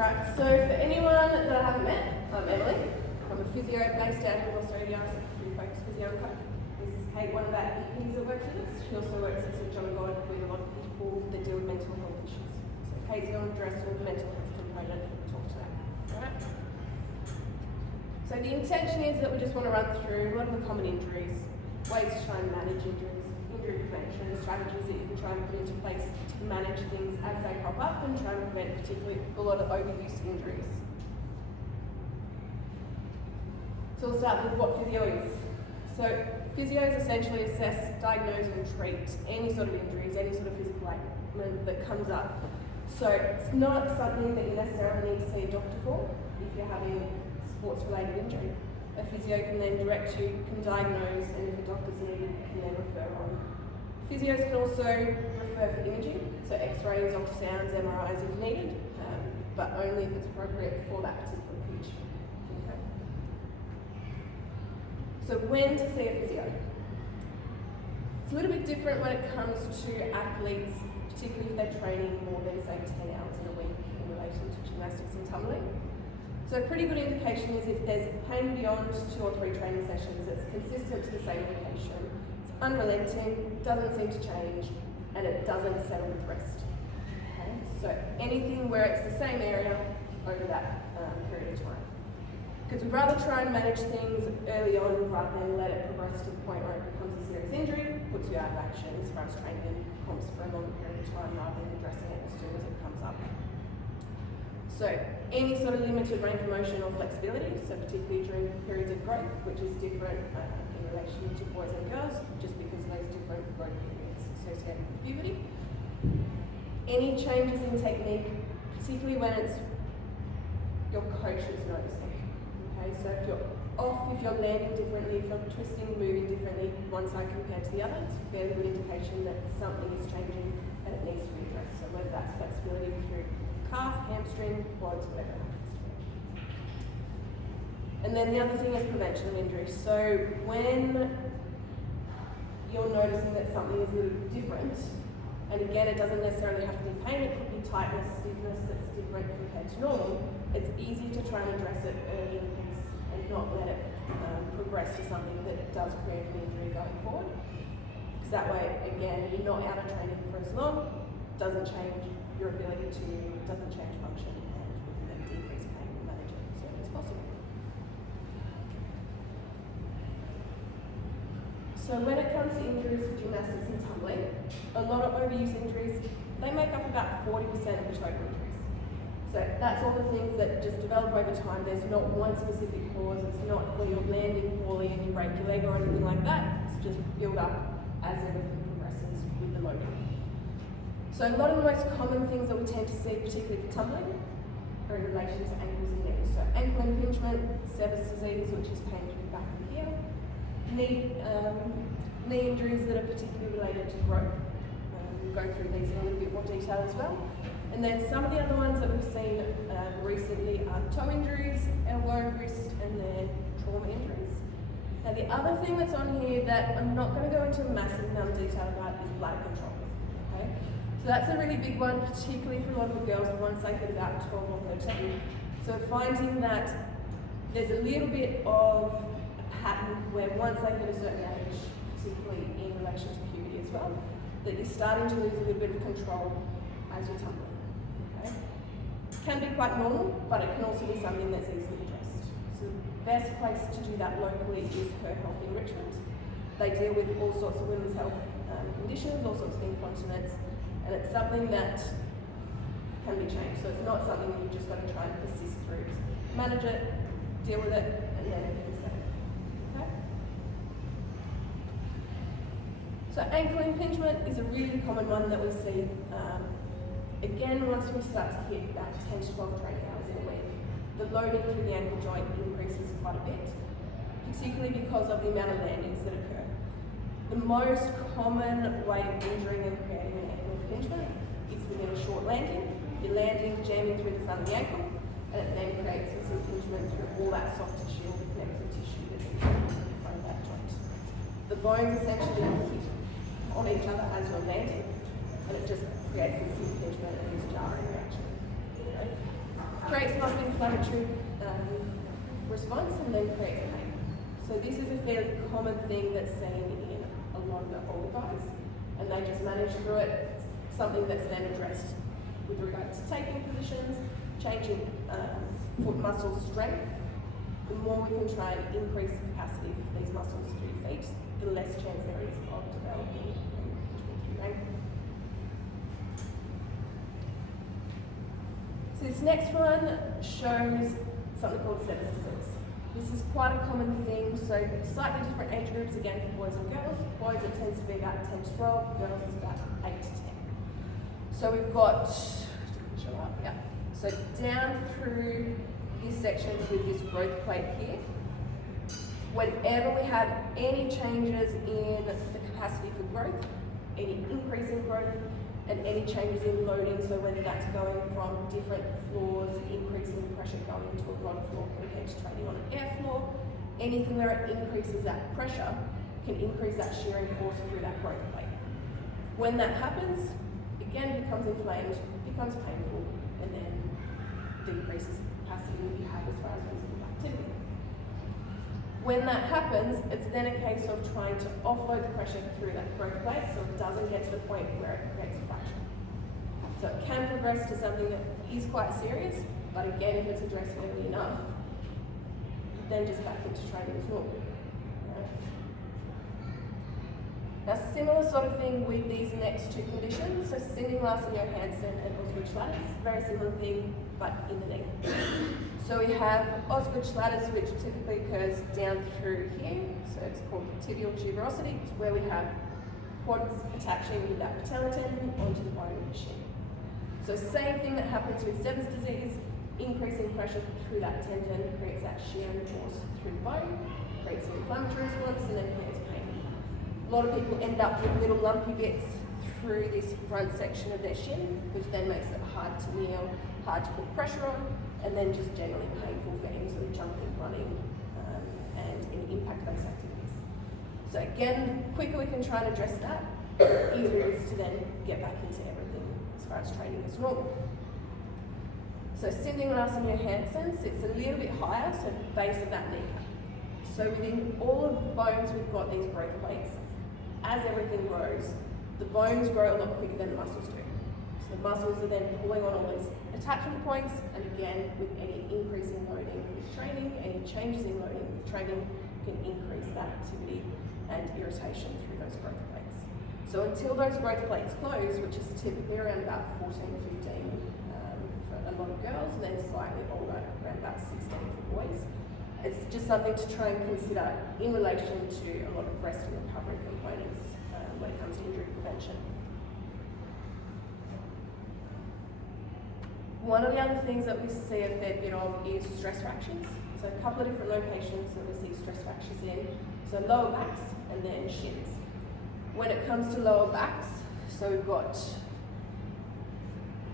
Right, so for anyone that I haven't met, I'm Emily. I'm a physio based out in Australia, pretty focused physio coach. This is Kate, one of our EPs that works with us. She also works at St John God with a lot of people that deal with mental health issues. So Kate's going to address all the mental health component that we talk today. Alright? So the intention is that we just want to run through a lot of the common injuries, ways to try and manage injuries, injury prevention, strategies that you can try and put into place to manage things as they crop up and try and prevent particularly a lot of overuse injuries. So we'll start with what physio is. So physio is essentially assess, diagnose and treat any sort of injuries, any sort of physical ailment that comes up. So it's not something that you necessarily need to see a doctor for if you're having sports related injury. A physio can then direct you, can diagnose, and if a doctor's needed, can then refer on. Physios can also refer for imaging, so x-rays, ultrasounds, MRIs if needed, but only if it's appropriate for that particular condition. Okay. So when to see a physio? It's a little bit different when it comes to athletes, particularly if they're training more than say 10 hours in a week in relation to gymnastics and tumbling. So a pretty good indication is if there's pain beyond 2 or 3 training sessions that's consistent to the same location, it's unrelenting, doesn't seem to change, and it doesn't settle with rest. Okay? So anything where it's the same area over that period of time. Because we'd rather try and manage things early on rather than let it progress to the point where it becomes a serious injury, puts you out of action as far as training comps for a longer period of time rather than addressing it as soon as it comes up. So any sort of limited range of motion or flexibility, so particularly during periods of growth, which is different in relation to boys and girls, just because of those different growth periods associated with puberty. Any changes in technique, particularly when it's your coach is noticing. Okay, so if you're off, if you're landing differently, if you're twisting, moving differently, one side compared to the other, it's a fairly good indication that something is changing and it needs to be addressed. So whether that's flexibility through calf, hamstring, quads, whatever it happens to be. And then the other thing is prevention of injury. So when you're noticing that something is a little different, and again it doesn't necessarily have to be pain, it could be tightness, stiffness that's different compared to normal, it's easy to try and address it early in the piece and not let it progress to something that does create an injury going forward. Because that way, again, you're not out of training for as long, doesn't change your ability to, doesn't change function, and we can then decrease pain and manage it as soon as possible. So when it comes to injuries for gymnastics and tumbling, a lot of overuse injuries, they make up about 40% of the total injuries. So that's all the things that just develop over time. There's not one specific cause, it's not where you're landing poorly and you break your leg or anything like that, it's just build up as everything progresses with the loading. So a lot of the most common things that we tend to see, particularly for tumbling, are in relation to ankles and knees. So ankle impingement, Sever's disease, which is pain through the back of the heel, knee injuries that are particularly related to growth. We'll go through these in a little bit more detail as well. And then some of the other ones that we've seen recently are toe injuries, elbow, wrist, and then trauma injuries. Now the other thing that's on here that I'm not going to go into a massive amount of detail about is bladder control. Okay? So that's a really big one, particularly for a lot of the girls once they hit about 12 or 13. So finding that there's a little bit of a pattern where once they hit a certain age, particularly in relation to puberty as well, that you're starting to lose a little bit of control as you're tumbling. Okay? It can be quite normal, but it can also be something that's easily addressed. So the best place to do that locally is Her Health Enrichment. They deal with all sorts of women's health conditions, all sorts of incontinence, and it's something that can be changed. So it's not something you've just got to try and persist through. Manage it, deal with it, and then everything's better. Okay? So ankle impingement is a really common one that we see. Again, once we start to hit about 10 to 12 training hours in a week, the loading through the ankle joint increases quite a bit, particularly because of the amount of landings that occur. The most common way of injuring and creating an ankle impingement is within a short landing. You're landing, jamming through the front of the ankle, and it then creates this impingement through all that soft tissue, all the connective tissue that's in the front of that joint. The bones essentially hit on each other as you're landing, and it just creates this impingement and this jarring reaction. Okay? creates an inflammatory response and then creates pain. So this is a fairly common thing that's seen in a lot of the older guys, and they just manage through it. Something that's then addressed with regard to taking positions, changing foot muscle strength. The more we can try and increase the capacity for these muscles through your feet, the less chance there is of developing through ankle. So this next one shows something called Sever's disease. This is quite a common thing, so slightly different age groups again for boys and girls. Boys it tends to be about 10 to 12, girls is about 8 to 10. So we've got, so down through this section with this growth plate here, whenever we have any changes in the capacity for growth, any increase in growth, and any changes in loading, so whether that's going from different floors, increasing pressure going to a rod floor compared to training on an air floor, anything where it increases that pressure can increase that shearing force through that growth plate. When that happens, again becomes inflamed, becomes painful, and then decreases the capacity that you have as far as physical activity. When that happens, it's then a case of trying to offload the pressure through that growth plate so it doesn't get to the point where it creates a fracture. So it can progress to something that is quite serious, but again, if it's addressed early enough, then just back into training as normal. Now, similar sort of thing with these next two conditions. So Sinding-Larsen-Johansson and Osgood-Schlatter's, very similar thing, but in the knee. So we have Osgood-Schlatter's, which typically occurs down through here. So it's called tibial tuberosity. It's where we have quads attaching with that patellar tendon onto the bone of the shin. So same thing that happens with Sever's disease, increasing pressure through that tendon creates that shearing force through the bone, creates an inflammatory response, and then creates pain. A lot of people end up with little lumpy bits through this front section of their shin, which then makes it hard to kneel, hard to put pressure on, and then just generally painful for any sort of jumping, running, and any impact-based activities. So again, the quicker we can try and address that, the easier it is to then get back into everything as far as training is normal. So Sinding-Larsen-Johansson sits a little bit higher, so the base of that kneecap. So within all of the bones, we've got these growth plates. As everything grows, the bones grow a lot quicker than the muscles do. So the muscles are then pulling on all these attachment points, and again, with any increase in loading with training, any changes in loading with training can increase that activity and irritation through those growth plates. So until those growth plates close, which is typically around about 14, 15 for a lot of girls, and then slightly older, around about 16 for boys, it's just something to try and consider in relation to a lot of rest and recovery components when it comes to injury prevention. One of the other things that we see a fair bit of is stress fractures. So a couple of different locations that we see stress fractures in. So lower backs and then shins. When it comes to lower backs, so we've got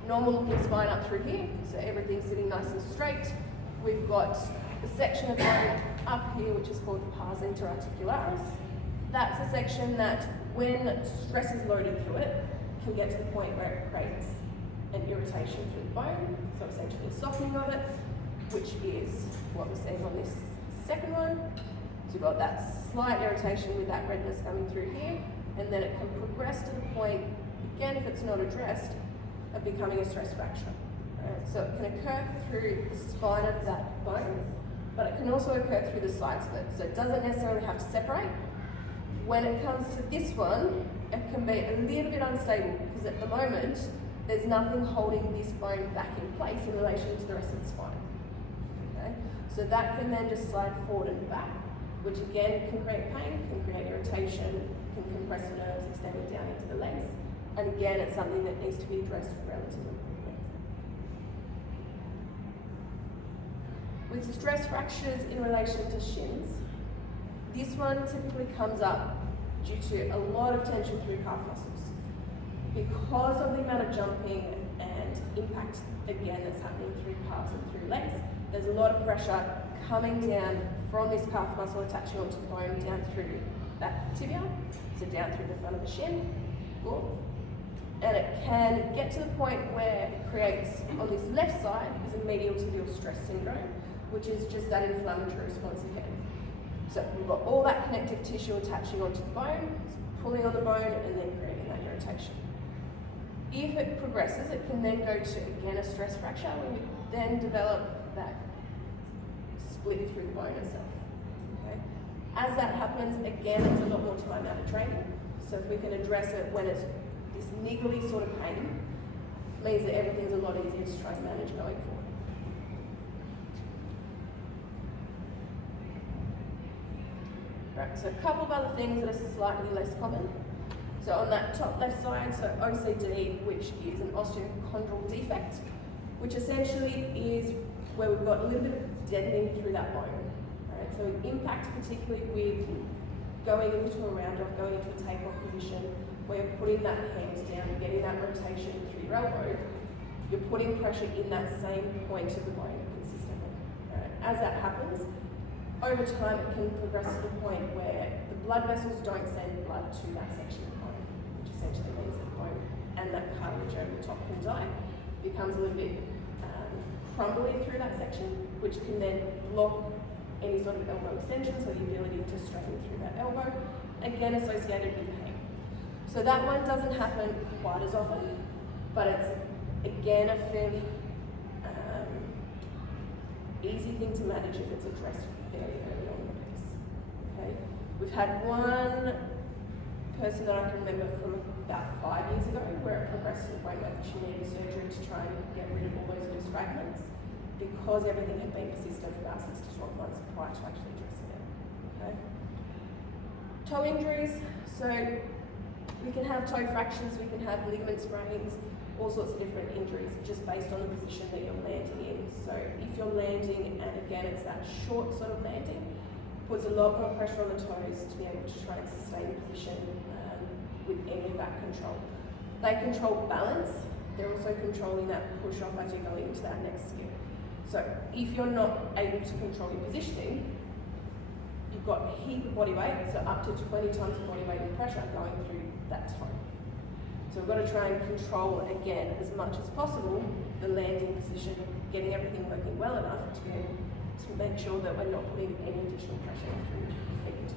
normal looking spine up through here, so everything's sitting nice and straight. We've got the section of bone up here, which is called the pars interarticularis. That's a section that, when stress is loaded through it, can get to the point where it creates an irritation through the bone, so essentially a softening of it, which is what we're seeing on this second one. So we've got that slight irritation with that redness coming through here, and then it can progress to the point, again, if it's not addressed, of becoming a stress fracture. So it can occur through the spine of that bone, but it can also occur through the sides of it. So it doesn't necessarily have to separate. When it comes to this one, it can be a little bit unstable because at the moment, there's nothing holding this bone back in place in relation to the rest of the spine. Okay? So that can then just slide forward and back, which again can create pain, can create irritation, can compress the nerves extending down into the legs. And again, it's something that needs to be addressed relatively quickly. With stress fractures in relation to shins, this one typically comes up due to a lot of tension through calf muscles. Because of the amount of jumping and impact, again, that's happening through calves and through legs, there's a lot of pressure coming down from this calf muscle attaching onto the bone down through that tibia, so down through the front of the shin, And it can get to the point where it creates, on this left side, is a medial tibial stress syndrome, which is just that inflammatory response again. So we've got all that connective tissue attaching onto the bone, pulling on the bone, and then creating that irritation. If it progresses, it can then go to, again, a stress fracture, where we then develop that split through the bone itself. Okay? As that happens, again, it's a lot more time out of training. So if we can address it when it's this niggly sort of pain, means that everything's a lot easier to try and manage going forward. Right, so a couple of other things that are slightly less common. So on that top left side, so OCD, which is an osteochondral defect, which essentially is where we've got a little bit of deadening through that bone. Right? So it impacts particularly with going into a round off, going into a takeoff position, where you're putting that hand down, you're getting that rotation through your elbow, you're putting pressure in that same point of the bone consistently. Right? As that happens, over time it can progress to the point where the blood vessels don't send blood to that section of the bone, which essentially means that the bone and that cartilage over the top can die, becomes a little bit crumbly through that section, which can then block any sort of elbow extension, so the ability to straighten through that elbow, again associated with pain. So that one doesn't happen quite as often, but it's again a fairly easy thing to manage if it's addressed fairly early on in the piece. Okay? We've had one person that I can remember from about 5 years ago where it progressed to the point where she needed surgery to try and get rid of all those loose fragments because everything had been persistent for about 6 to 12 months prior to actually addressing it. Okay? Toe injuries, so we can have toe fractures, we can have ligament sprains, all sorts of different injuries just based on the position that you're landing in. So if you're landing, and again it's that short sort of landing, puts a lot more pressure on the toes to be able to try and sustain the position with any of that control. They control balance, they're also controlling that push off as you're going into that next skill. So if you're not able to control your positioning, you've got a heap of body weight, so up to 20 times the body weight and pressure going through that toe. So we've got to try and control, again, as much as possible, the landing position, getting everything working well enough to be able to make sure that we're not putting any additional pressure through your feet and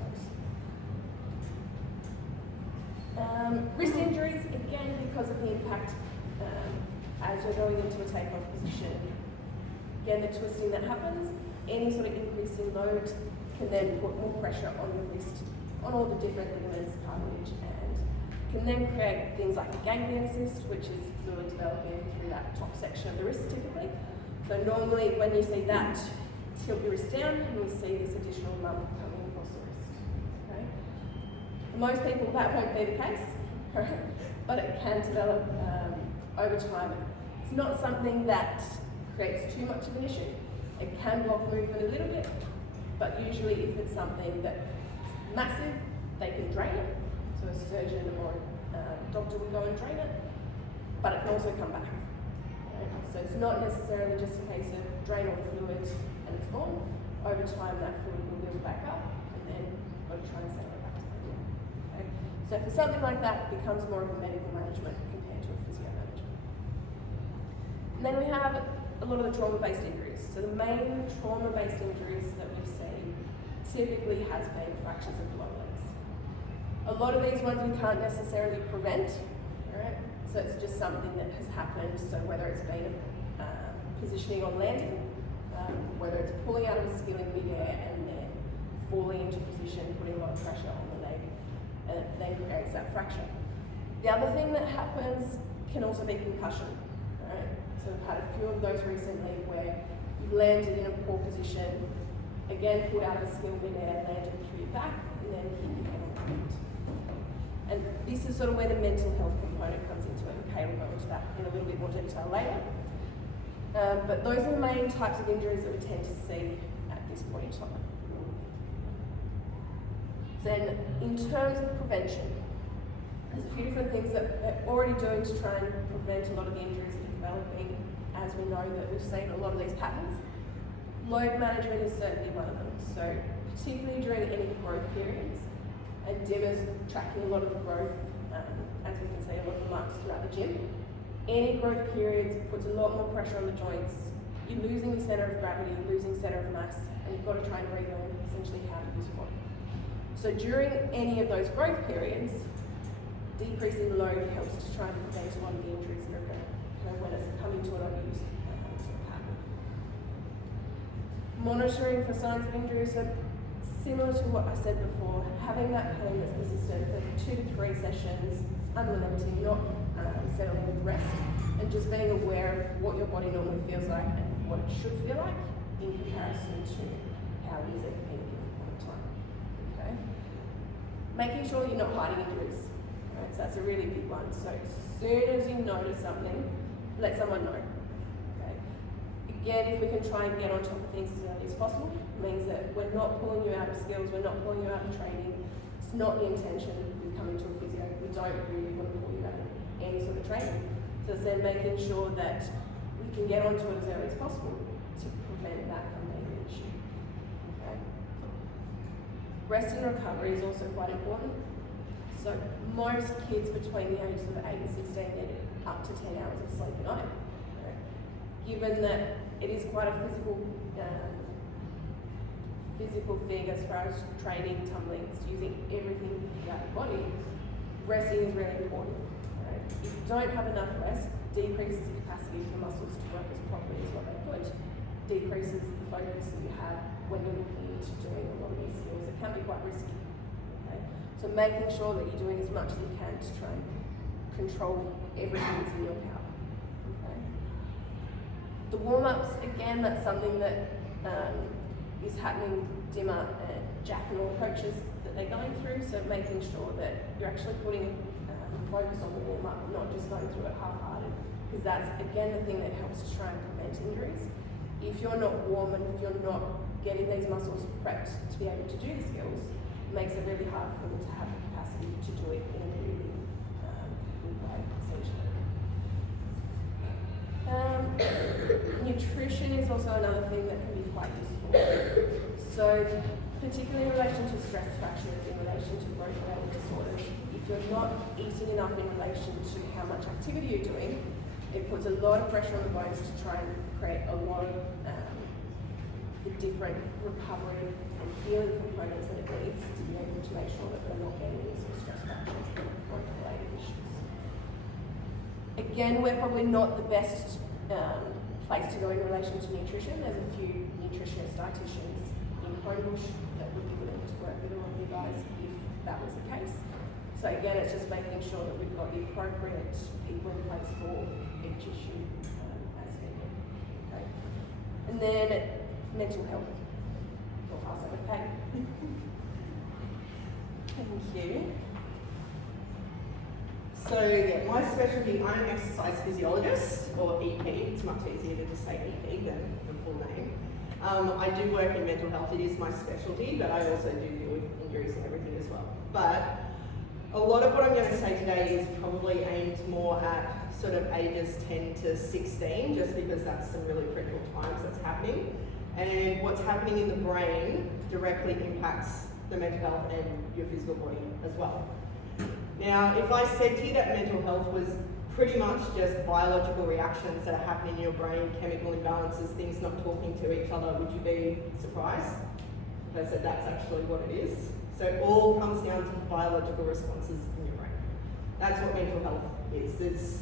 toes. Wrist injuries, again, because of the impact as you're going into a takeoff position. Again, the twisting that happens, any sort of increase in load can then put more pressure on the wrist, on all the different ligaments, cartilage, and can then create things like a ganglion cyst, which is fluid developing through that top section of the wrist typically. So normally when you see that, tilt your wrist down and we see this additional lump coming across the wrist. Okay? For most people that won't be the case, but it can develop over time. It's not something that creates too much of an issue. It can block movement a little bit, but usually if it's something that's massive, they can drain it. So a surgeon or a doctor would go and drain it, but it can also come back. Okay? So it's not necessarily just a case of drain all the fluid and it's gone. Over time that fluid will build back up and then got to try and settle it back down. Okay? So for something like that, it becomes more of a medical management compared to a physio management. And then we have a lot of the trauma-based injuries. So the main trauma-based injuries that we've seen typically has been fractures of the lower legs. A lot of these ones we can't necessarily prevent, right? So it's just something that has happened. So whether it's been positioning on landing, whether it's pulling out of a skill in midair and then falling into position, putting a lot of pressure on the leg, and it then creates that fracture. The other thing that happens can also be concussion. Right? So we've had a few of those recently where you've landed in a poor position, again pulled out of a skill midair, landed through your back, and then hit your head on the ground. And this is sort of where the mental health component comes into it, and Kay will go into that in a little bit more detail later. But those are the main types of injuries that we tend to see at this point in time. Then, in terms of prevention, there's a few different things that we're already doing to try and prevent a lot of the injuries that are developing, as we know that we've seen a lot of these patterns. Load management is certainly one of them. So, particularly during any growth periods, and DIM is tracking a lot of the growth as we can see a lot of the marks throughout the gym. Any growth periods puts a lot more pressure on the joints. You're losing the centre of gravity, you're losing centre of mass, and you've got to try and relearn essentially how to use your body. So during any of those growth periods, decreasing the load helps to try and prevent a lot of the injuries that are going to occur when it's coming to an overuse sort of pattern. Monitoring for signs of injury, so similar to what I said before, having that pain that's persistent for 2 to 3 sessions, unrelenting, not settling with rest, and just being aware of what your body normally feels like and what it should feel like in comparison to how it is at any given point in time. Okay? Making sure you're not hiding injuries. Right? So that's a really big one. So as soon as you notice something, let someone know. Okay? Again, if we can try and get on top of things as early as possible, it means that we're not pulling you out of skills, we're not pulling you out of training. It's not the intention with coming to a physio. We don't really want to pull you out of any sort of training. So it's then making sure that we can get onto it as early as possible to prevent that from being an issue. Okay? Rest and recovery is also quite important. So most kids between the ages of 8 and 16 need up to 10 hours of sleep a night. Okay? Given that it is quite a physical thing as far as training, tumbling, using everything throughout the body, resting is really important. Right? If you don't have enough rest, decreases the capacity for the muscles to work as properly as what they could, decreases the focus that you have when you're looking into doing a lot of these skills. It can be quite risky. Okay? So making sure that you're doing as much as you can to try and control everything that's in your power. Okay? The warm-ups, again, that's something that is happening. Dimmer and Jack and all the coaches that they're going through, so making sure that you're actually putting focus on the warm-up, not just going through it half-hearted, because that's again the thing that helps to try and prevent injuries. If you're not warm and if you're not getting these muscles prepped to be able to do the skills, it makes it really hard for them to have the capacity to do it in a really good way, essentially. Nutrition is also another thing that can be quite useful. So, particularly in relation to stress fractures, in relation to growth-related disorders, if you're not eating enough in relation to how much activity you're doing, it puts a lot of pressure on the bones to try and create a lot of the different recovery and healing components that it needs to be able to make sure that we're not getting these sort of stress fractures and growth-related issues. Again, we're probably not the best place to go in relation to nutrition. There's a few nutritionists, dietitians in Homebush that would be willing to work with all of you guys if that was the case. So again, it's just making sure that we've got the appropriate people in place for each issue as needed. Okay. And then mental health. I'll pass over to Kate. Thank you. So yeah, my specialty, I'm an exercise physiologist, or EP. It's much easier to just say EP than the full name. I do work in mental health, it is my specialty, but I also do deal with injuries and everything as well. But a lot of what I'm going to say today is probably aimed more at sort of ages 10 to 16, just because that's some really critical times that's happening. And what's happening in the brain directly impacts the mental health and your physical body as well. Now, if I said to you that mental health was pretty much just biological reactions that are happening in your brain, chemical imbalances, things not talking to each other, would you be surprised? If I said that's actually what it is. So it all comes down to biological responses in your brain. That's what mental health is.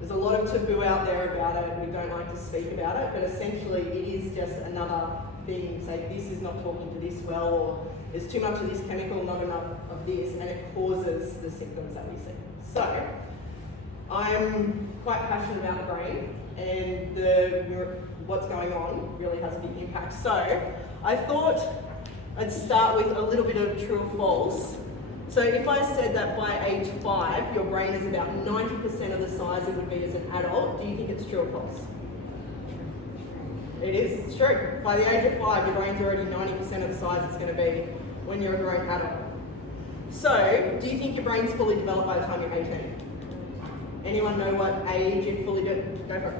There's a lot of taboo out there about it, we don't like to speak about it, but essentially it is just another thing, say this is not talking to this well, or there's too much of this chemical, not enough of this, and it causes the symptoms that we see. So, I'm quite passionate about the brain, and what's going on really has a big impact. So, I thought I'd start with a little bit of true or false. So if I said that by age 5, your brain is about 90% of the size it would be as an adult, do you think it's true or false? It is, it's true. By the age of 5, your brain's already 90% of the size it's going to be when you're a grown adult. So, do you think your brain's fully developed by the time you're 18? Anyone know what age it fully develops? Go for it.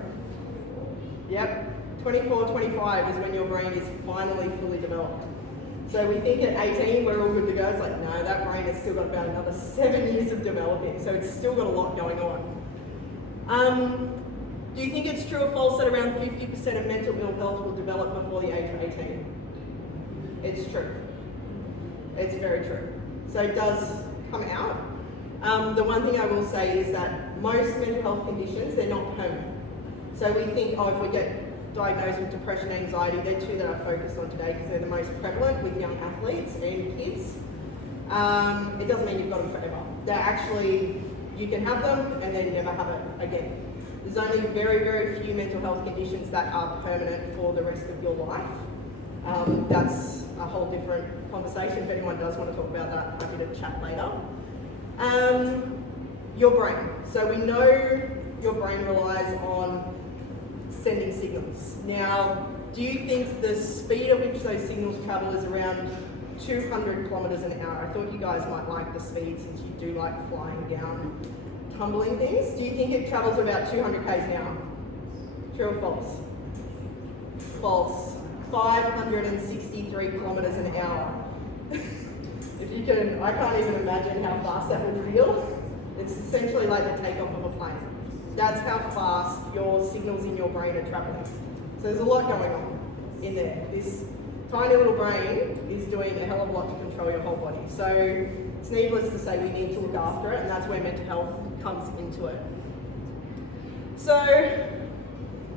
Yep, 24, 25 is when your brain is finally fully developed. So we think at 18 we're all good to go. It's like, no, that brain has still got about another 7 years of developing, so it's still got a lot going on. Do you think it's true or false that around 50% of mental ill health will develop before the age of 18? It's true. It's very true. So it does come out. The one thing I will say is that most mental health conditions, they're not permanent. So we think, oh, if we get diagnosed with depression, anxiety, they're two that I've focused on today because they're the most prevalent with young athletes and kids. It doesn't mean you've got them forever. They're actually, you can have them and then never have it again. There's only very, very few mental health conditions that are permanent for the rest of your life. That's a whole different conversation. If anyone does want to talk about that, happy to chat later. Your brain. So we know your brain relies on sending signals. Now, do you think the speed at which those signals travel is around 200 kilometers an hour? I thought you guys might like the speed since you do like flying down tumbling things. Do you think it travels about 200 k's an hour? True or false? False. 563 kilometers an hour. If you can, I can't even imagine how fast that would feel. It's essentially like the takeoff of a plane. That's how fast your signals in your brain are traveling. So there's a lot going on in there. This tiny little brain is doing a hell of a lot to control your whole body. So it's needless to say we need to look after it, and that's where mental health comes into it. So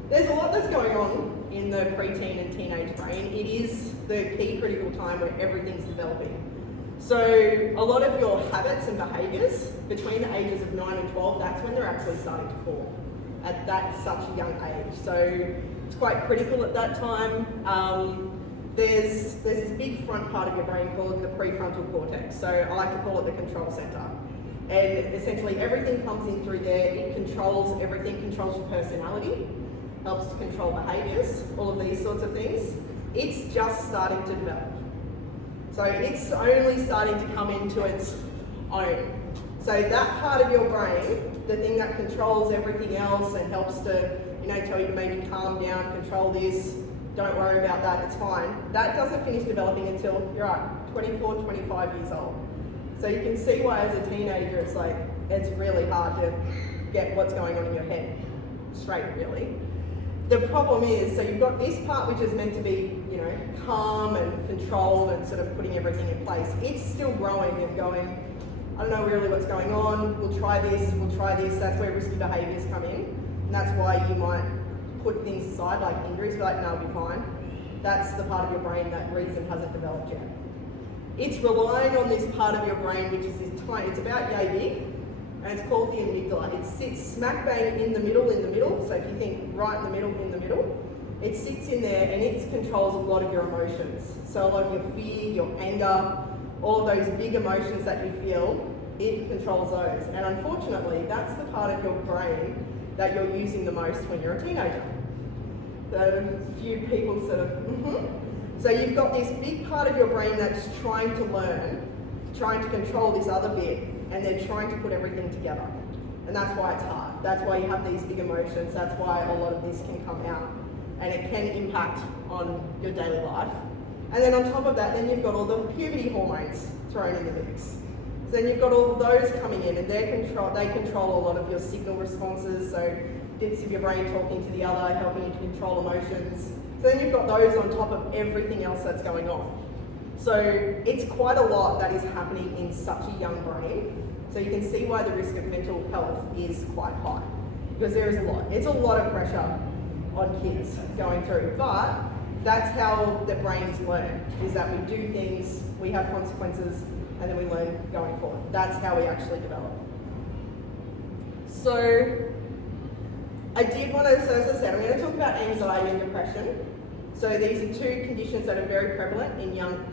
there's a lot that's going on in the preteen and teenage brain. It is the key critical time where everything's developing. So a lot of your habits and behaviours between the ages of 9 and 12, that's when they're actually starting to form at that such a young age. So it's quite critical at that time. There's this big front part of your brain called the prefrontal cortex. So I like to call it the control centre. And essentially everything comes in through there. It controls everything, controls your personality, helps to control behaviours, all of these sorts of things. It's just starting to develop. So it's only starting to come into its own. So that part of your brain, the thing that controls everything else and helps to, tell you to maybe calm down, control this, don't worry about that, it's fine. That doesn't finish developing until you're at 24, 25 years old. So you can see why as a teenager it's really hard to get what's going on in your head straight, really. The problem is, so you've got this part which is meant to be, calm and controlled and sort of putting everything in place. It's still growing and going, I don't know really what's going on, we'll try this, that's where risky behaviours come in. And that's why you might put things aside like injuries, be like, no, it'll be fine. That's the part of your brain that reason hasn't developed yet. It's relying on this part of your brain which is this tiny, it's about yay big, and it's called the amygdala. It sits smack bang in the middle. So if you think right in the middle, it sits in there and it controls a lot of your emotions. So a lot of your fear, your anger, all of those big emotions that you feel, it controls those. And unfortunately, that's the part of your brain that you're using the most when you're a teenager. The few people sort of, So you've got this big part of your brain that's trying to learn, trying to control this other bit, and they're trying to put everything together. And that's why it's hard. That's why you have these big emotions. That's why a lot of this can come out. And it can impact on your daily life. And then on top of that, then you've got all the puberty hormones thrown in the mix. So then you've got all of those coming in, and they control a lot of your signal responses. So bits of your brain talking to the other, helping you to control emotions. So then you've got those on top of everything else that's going on. So it's quite a lot that is happening in such a young brain. So you can see why the risk of mental health is quite high, because there is a lot. It's a lot of pressure on kids going through, but that's how the brains learn, is that we do things, we have consequences, and then we learn going forward. That's how we actually develop. So I did want to, so as I said, I'm going to talk about anxiety and depression. So these are two conditions that are very prevalent in young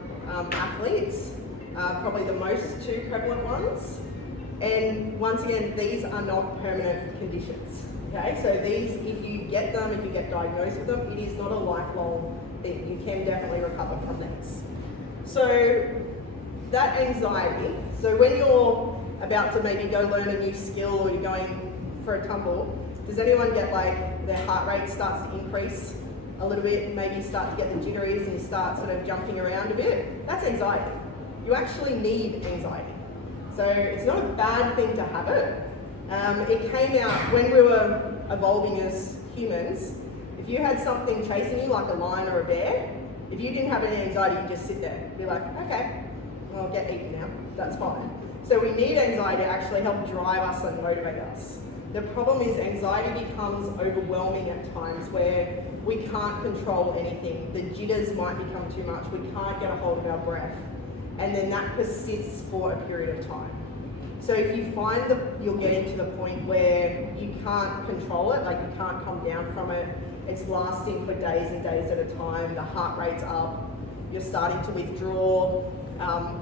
athletes, probably the most two prevalent ones. And once again, these are not permanent conditions. Okay, so these, if you get them, if you get diagnosed with them, it is not a lifelong thing. You can definitely recover from these. So that anxiety, so when you're about to maybe go learn a new skill or you're going for a tumble, does anyone get like their heart rate starts to increase a little bit, maybe you start to get the jitteries and you start sort of jumping around a bit, that's anxiety. You actually need anxiety. So it's not a bad thing to have it. It came out when we were evolving as humans. If you had something chasing you like a lion or a bear, if you didn't have any anxiety, you'd just sit there. Be like, okay, I'll get eaten now, that's fine. So we need anxiety to actually help drive us and motivate us. The problem is anxiety becomes overwhelming at times where we can't control anything. The jitters might become too much, we can't get a hold of our breath, and then that persists for a period of time. So if you find that you're getting to the point where you can't control it, like you can't come down from it, it's lasting for days and days at a time, the heart rate's up, you're starting to withdraw,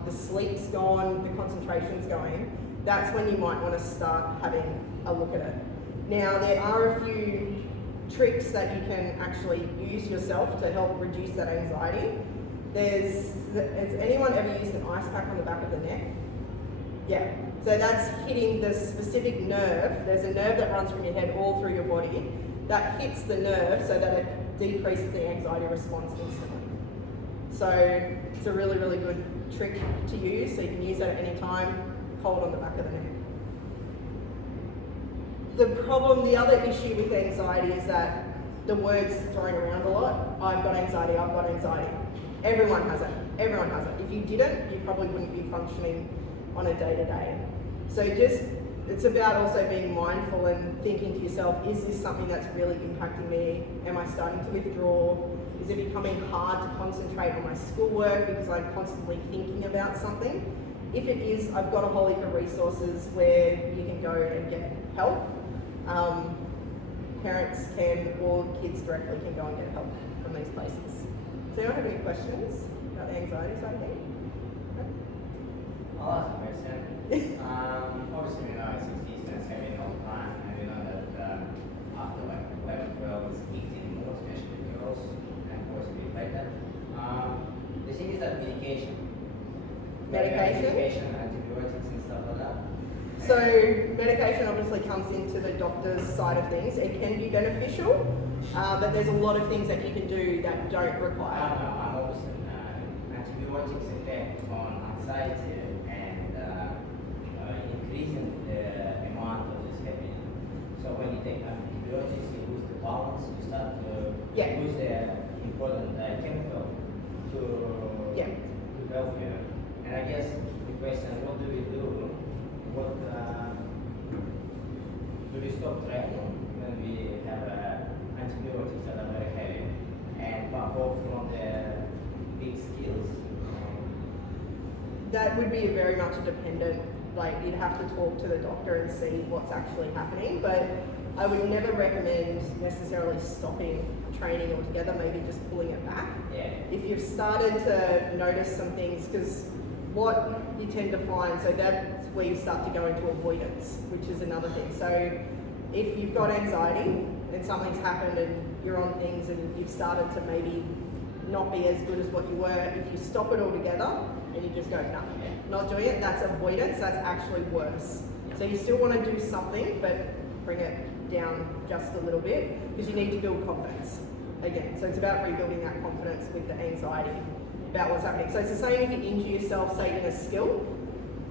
the sleep's gone, the concentration's going, that's when you might want to start having a look at it. Now, there are a few tricks that you can actually use yourself to help reduce that anxiety. Has anyone ever used an ice pack on the back of the neck? Yeah, so that's hitting the specific nerve. There's a nerve that runs from your head all through your body that hits the nerve so that it decreases the anxiety response instantly. So it's a really, really good trick to use, so you can use that at any time, hold on the back of the neck. The other issue with anxiety is that the word's thrown around a lot. I've got anxiety, I've got anxiety. Everyone has it, everyone has it. If you didn't, you probably wouldn't be functioning on a day-to-day. So it's about also being mindful and thinking to yourself, is this something that's really impacting me? Am I starting to withdraw? Is it becoming hard to concentrate on my schoolwork because I'm constantly thinking about something? If it is, I've got a whole heap of resources where you can go and get help. Parents can, or kids directly can go and get help from these places. Does anyone have any questions about the anxiety side of things? I'll ask a question. Obviously, we know it's existence having all the time, and we know that after like 11, 12, it's eating more, especially girls, and boys a bit later. The thing is that medication, antibiotics, and stuff like that. So medication obviously comes into the doctor's side of things. It can be beneficial, but there's a lot of things that you can do that don't require. I'm obviously antibiotics effect on anxiety and increasing the amount of this happening. So when you take antibiotics, you lose the balance, you start to lose the important chemical to help you. And I guess the question, what do we do? What do we stop training when we have antibiotics that are very heavy and back off from the big skills? That would be very much dependent, like you'd have to talk to the doctor and see what's actually happening, but I would never recommend necessarily stopping training altogether, maybe just pulling it back. Yeah. If you've started to notice some things, because what you tend to find, so that's where you start to go into avoidance, which is another thing. So if you've got anxiety and something's happened and you're on things and you've started to maybe not be as good as what you were, if you stop it altogether and you just go, no, not doing it, that's avoidance, that's actually worse. So you still want to do something, but bring it down just a little bit, because you need to build confidence again. So it's about rebuilding that confidence with the anxiety about what's happening. So it's the same if you injure yourself, say in a skill,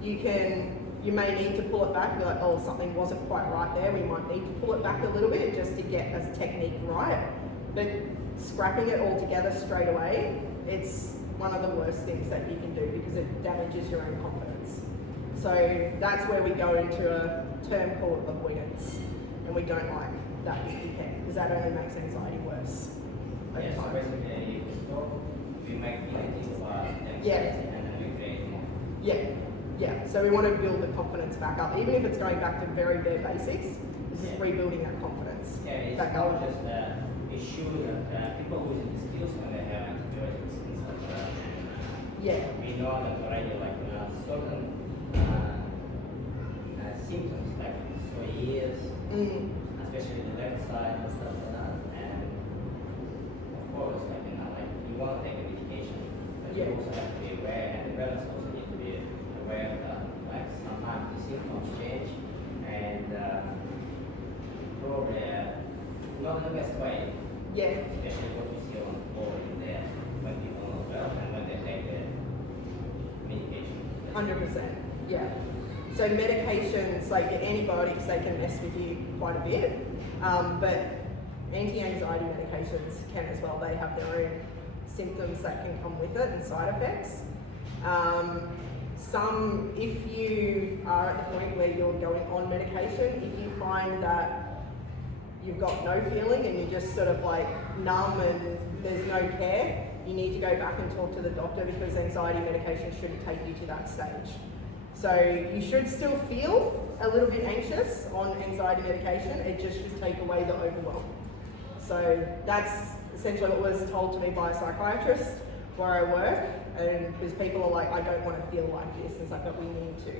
you may need to pull it back, be like, oh, something wasn't quite right there, we might need to pull it back a little bit just to get a technique right. But scrapping it all together straight away, it's one of the worst things that you can do because it damages your own confidence. So that's where we go into a term called avoidance, and we don't like that if you can, because that only makes anxiety worse. Yeah, so basically, if we stop, we make plenty of anxiety and then we create more. Yeah. So we want to build the confidence back up, even if it's going back to very bare basics. This is rebuilding that confidence. Yeah, it's back not up. just issue that people losing the skills when they have antibiotics and stuff like that. And, we know that already, like certain symptoms, like sore ears, especially the left side and stuff like that. And of course, like you want to take a medication, but you also have to be aware, and the parents also need to be aware that like sometimes the symptoms change, and probably not in the best way. Yeah. Especially what you 100%, yeah. So medications, like antibiotics, they can mess with you quite a bit, but anti-anxiety medications can as well. They have their own symptoms that can come with it and side effects. If you are at the point where you're going on medication, if you find that you've got no feeling and you're just sort of like numb and there's no care, you need to go back and talk to the doctor, because anxiety medication shouldn't take you to that stage. So you should still feel a little bit anxious on anxiety medication, it just should take away the overwhelm. So that's essentially what was told to me by a psychiatrist where I work, and because people are like, I don't want to feel like this, and it's like, but we need to.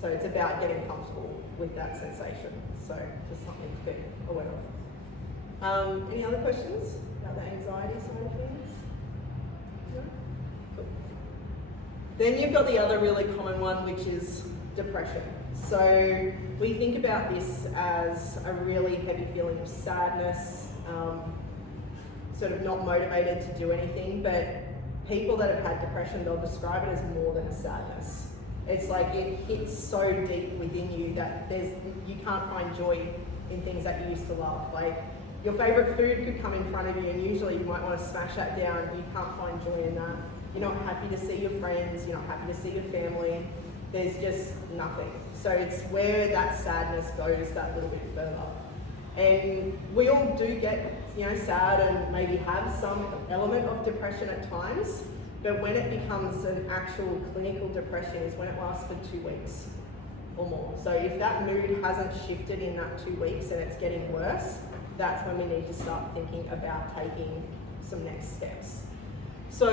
So it's about getting comfortable with that sensation. So just something to be aware of. Any other questions about the anxiety side of things? No? Cool. Then you've got the other really common one, which is depression. So we think about this as a really heavy feeling of sadness, sort of not motivated to do anything, but people that have had depression, they'll describe it as more than a sadness. It's like it hits so deep within you that you can't find joy in things that you used to love. Like your favourite food could come in front of you and usually you might want to smash that down, you can't find joy in that. You're not happy to see your friends, you're not happy to see your family, there's just nothing. So it's where that sadness goes that little bit further. And we all do get, sad and maybe have some element of depression at times, but when it becomes an actual clinical depression is when it lasts for 2 weeks or more. So if that mood hasn't shifted in that 2 weeks and it's getting worse, that's when we need to start thinking about taking some next steps. So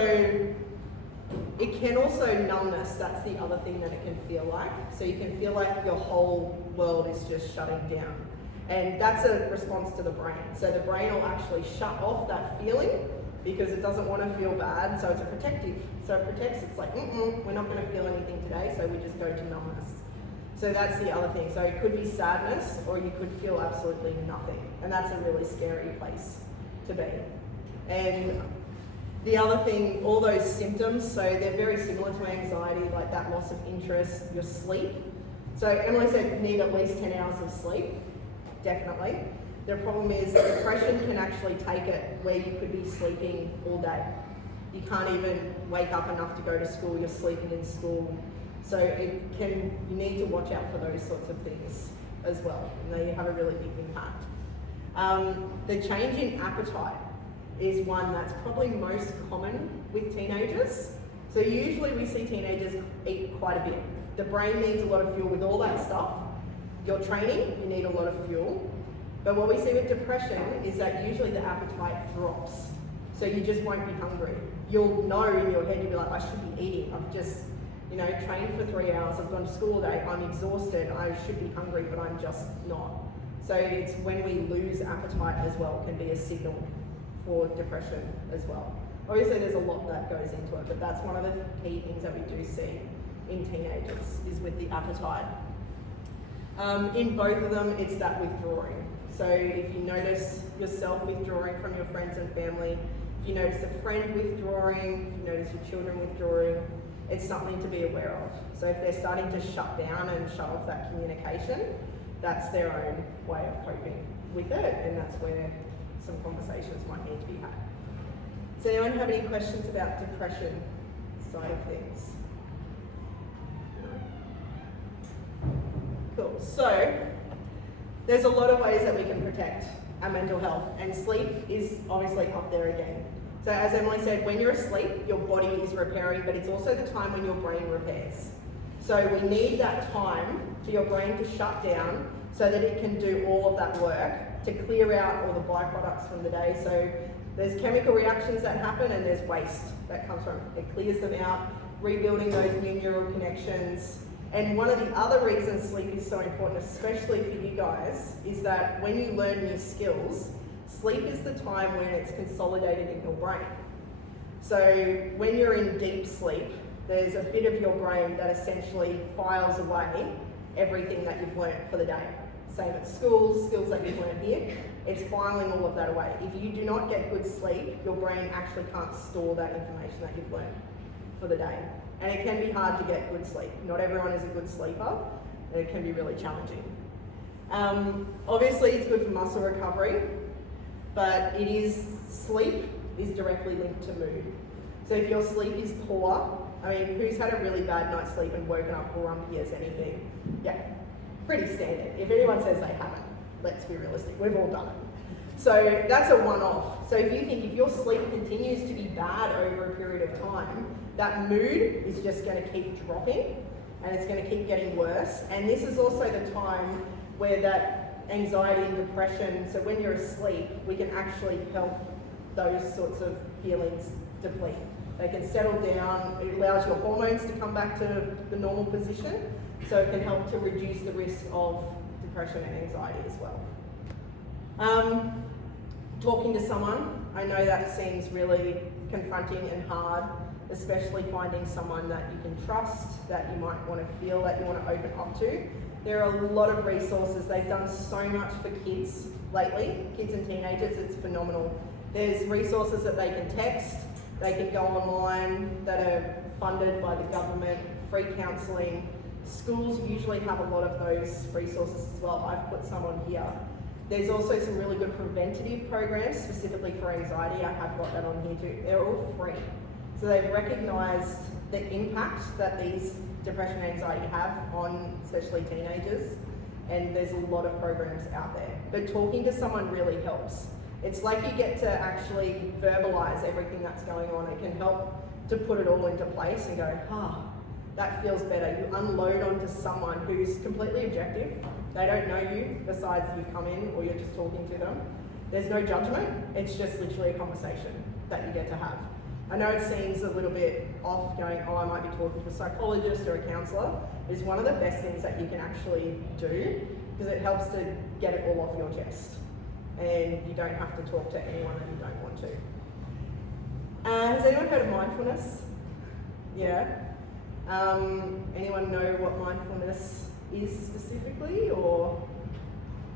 it can also numbness, that's the other thing that it can feel like. So you can feel like your whole world is just shutting down. And that's a response to the brain. So the brain will actually shut off that feeling because it doesn't want to feel bad, so it's a protective. So it protects, it's like, we're not going to feel anything today, so we just go to numbness. So that's the other thing. So it could be sadness, or you could feel absolutely nothing. And that's a really scary place to be. And the other thing, all those symptoms, so they're very similar to anxiety, like that loss of interest, your sleep. So Emily said you need at least 10 hours of sleep. Definitely. The problem is depression can actually take it where you could be sleeping all day. You can't even wake up enough to go to school, you're sleeping in school. So you need to watch out for those sorts of things as well. They have a really big impact. The change in appetite is one that's probably most common with teenagers. So usually we see teenagers eat quite a bit. The brain needs a lot of fuel with all that stuff. You're training, you need a lot of fuel. But what we see with depression is that usually the appetite drops. So you just won't be hungry. You'll know in your head, you'll be like, I should be eating. I've just, trained for 3 hours, I've gone to school all day, I'm exhausted, I should be hungry, but I'm just not. So it's when we lose appetite as well, can be a signal for depression as well. Obviously there's a lot that goes into it, but that's one of the key things that we do see in teenagers is with the appetite. In both of them, it's that withdrawing. So if you notice yourself withdrawing from your friends and family, if you notice a friend withdrawing, if you notice your children withdrawing, it's something to be aware of. So if they're starting to shut down and shut off that communication, that's their own way of coping with it, and that's where some conversations might need to be had. Does anyone have any questions about depression side of things? Cool. So there's a lot of ways that we can protect our mental health, and sleep is obviously up there again. So as Emily said, when you're asleep, your body is repairing, but it's also the time when your brain repairs. So we need that time for your brain to shut down so that it can do all of that work to clear out all the byproducts from the day. So there's chemical reactions that happen and there's waste that comes from it. It clears them out, rebuilding those new neural connections. And one of the other reasons sleep is so important, especially for you guys, is that when you learn new skills, sleep is the time when it's consolidated in your brain. So when you're in deep sleep, there's a bit of your brain that essentially files away everything that you've learned for the day. Same at school, skills that you've learned here, it's filing all of that away. If you do not get good sleep, your brain actually can't store that information that you've learned for the day. And it can be hard to get good sleep. Not everyone is a good sleeper, and it can be really challenging. Obviously, it's good for muscle recovery, but sleep is directly linked to mood. So if your sleep is poor, I mean, who's had a really bad night's sleep and woken up grumpy as anything? Yeah, pretty standard. If anyone says they haven't, let's be realistic, we've all done it. So that's a one-off. So if you think if your sleep continues to be bad over a period of time, that mood is just going to keep dropping and it's going to keep getting worse. And this is also the time where that anxiety and depression, so when you're asleep, we can actually help those sorts of feelings deplete. They can settle down, it allows your hormones to come back to the normal position, so it can help to reduce the risk of depression and anxiety as well. Talking to someone, I know that seems really confronting and hard, especially finding someone that you can trust, that you might want to feel that you want to open up to. There are a lot of resources. They've done so much for kids lately, kids and teenagers, it's phenomenal. There's resources that they can text, they can go online that are funded by the government, free counselling. Schools usually have a lot of those resources as well. I've put some on here. There's also some really good preventative programs specifically for anxiety. I have got that on here too. They're all free. So they've recognised the impact that these depression and anxiety have on especially teenagers, and there's a lot of programs out there. But talking to someone really helps. It's like you get to actually verbalise everything that's going on. It can help to put it all into place and go, that feels better. You unload onto someone who's completely objective. They don't know you besides you've come in or you're just talking to them. There's no judgment. It's just literally a conversation that you get to have. I know it seems a little bit off going, I might be talking to a psychologist or a counsellor. It's one of the best things that you can actually do because it helps to get it all off your chest. And you don't have to talk to anyone that you don't want to. Has anyone heard of mindfulness? Yeah? Anyone know what mindfulness is specifically, or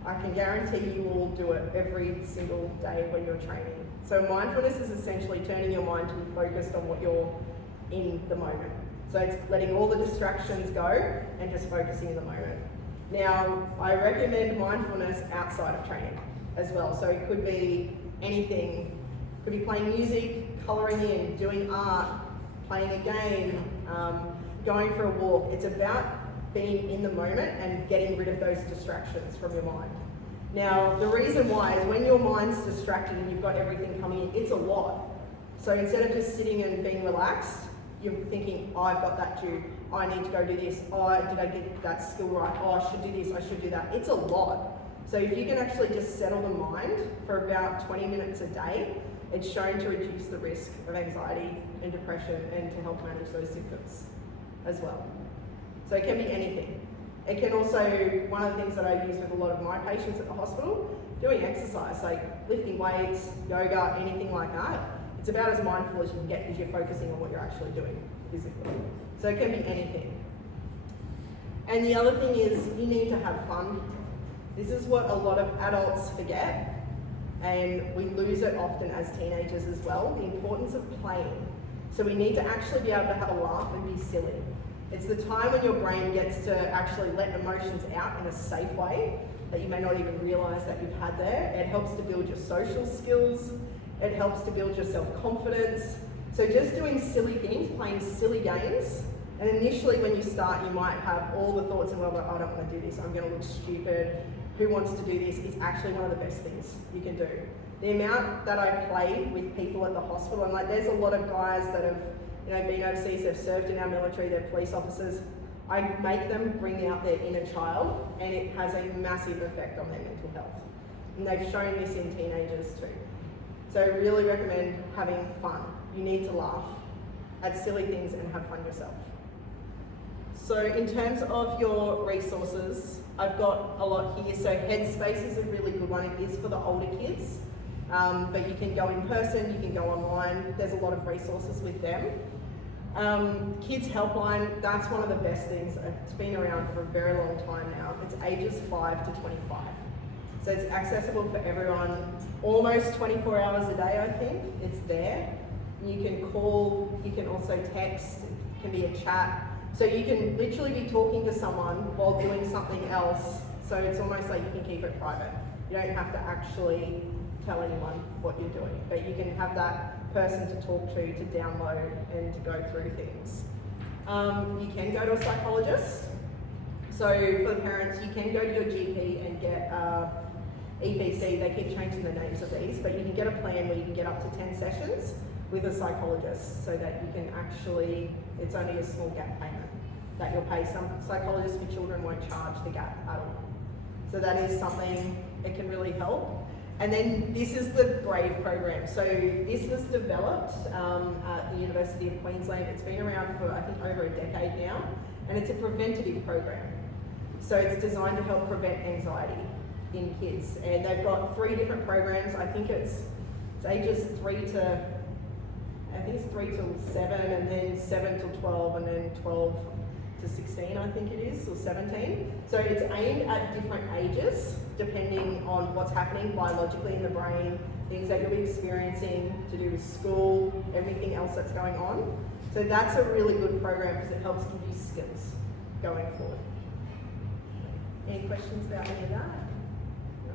I can guarantee you all do it every single day when you're training. So mindfulness is essentially turning your mind to be focused on what you're in the moment. So it's letting all the distractions go and just focusing in the moment. Now, I recommend mindfulness outside of training as well. So it could be anything. It could be playing music, colouring in, doing art, playing a game, going for a walk. It's about being in the moment and getting rid of those distractions from your mind. Now, the reason why is when your mind's distracted and you've got everything coming in, it's a lot. So instead of just sitting and being relaxed, you're thinking, I've got that due, I need to go do this, did I get that skill right, I should do this, I should do that. It's a lot. So if you can actually just settle the mind for about 20 minutes a day, it's shown to reduce the risk of anxiety and depression and to help manage those symptoms as well. So it can be anything. It can also, one of the things that I use with a lot of my patients at the hospital, doing exercise, like lifting weights, yoga, anything like that. It's about as mindful as you can get because you're focusing on what you're actually doing physically. So it can be anything. And the other thing is you need to have fun. This is what a lot of adults forget, and we lose it often as teenagers as well, the importance of playing. So we need to actually be able to have a laugh and be silly. It's the time when your brain gets to actually let emotions out in a safe way that you may not even realise that you've had there. It helps to build your social skills. It helps to build your self-confidence. So just doing silly things, playing silly games, and initially when you start you might have all the thoughts in the world like, I don't want to do this, I'm going to look stupid, who wants to do this? It's actually one of the best things you can do. The amount that I play with people at the hospital, and like there's a lot of guys that have been overseas, they've served in our military, they're police officers. I make them bring out their inner child, and it has a massive effect on their mental health. And they've shown this in teenagers too. So I really recommend having fun. You need to laugh at silly things and have fun yourself. So in terms of your resources, I've got a lot here. So Headspace is a really good one. It is for the older kids, but you can go in person, you can go online. There's a lot of resources with them. Kids Helpline, that's one of the best things. It's been around for a very long time now. It's ages 5 to 25. So it's accessible for everyone, almost 24 hours a day, I think. It's there. You can call, you can also text. it can be a chat. So you can literally be talking to someone while doing something else. So it's almost like you can keep it private. You don't have to actually tell anyone what you're doing, but you can have that person to talk to download and to go through things. You can go to a psychologist. So for the parents, you can go to your GP and get EPC. They keep changing the names of these, but you can get a plan where you can get up to 10 sessions with a psychologist so that you can actually, it's only a small gap payment that you'll pay. Some psychologists for children won't charge the gap at all. So that is something that can really help. And then this is the BRAVE program. So this was developed at the University of Queensland. It's been around for I think over a decade now, and it's a preventative program. So it's designed to help prevent anxiety in kids. And they've got 3 different programs. I think it's ages 3 to 7, and then 7 till 12, and then 12 to 16, I think it is, or 17. So it's aimed at different ages, depending on what's happening biologically in the brain, things that you'll be experiencing to do with school, everything else that's going on. So that's a really good program because it helps give you skills going forward. Any questions about any of that? No?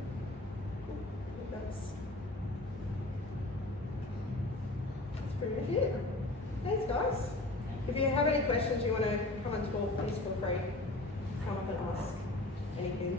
That's pretty much it. Thanks, guys. If you have any questions you want to come and talk, please feel free to come up and ask anything.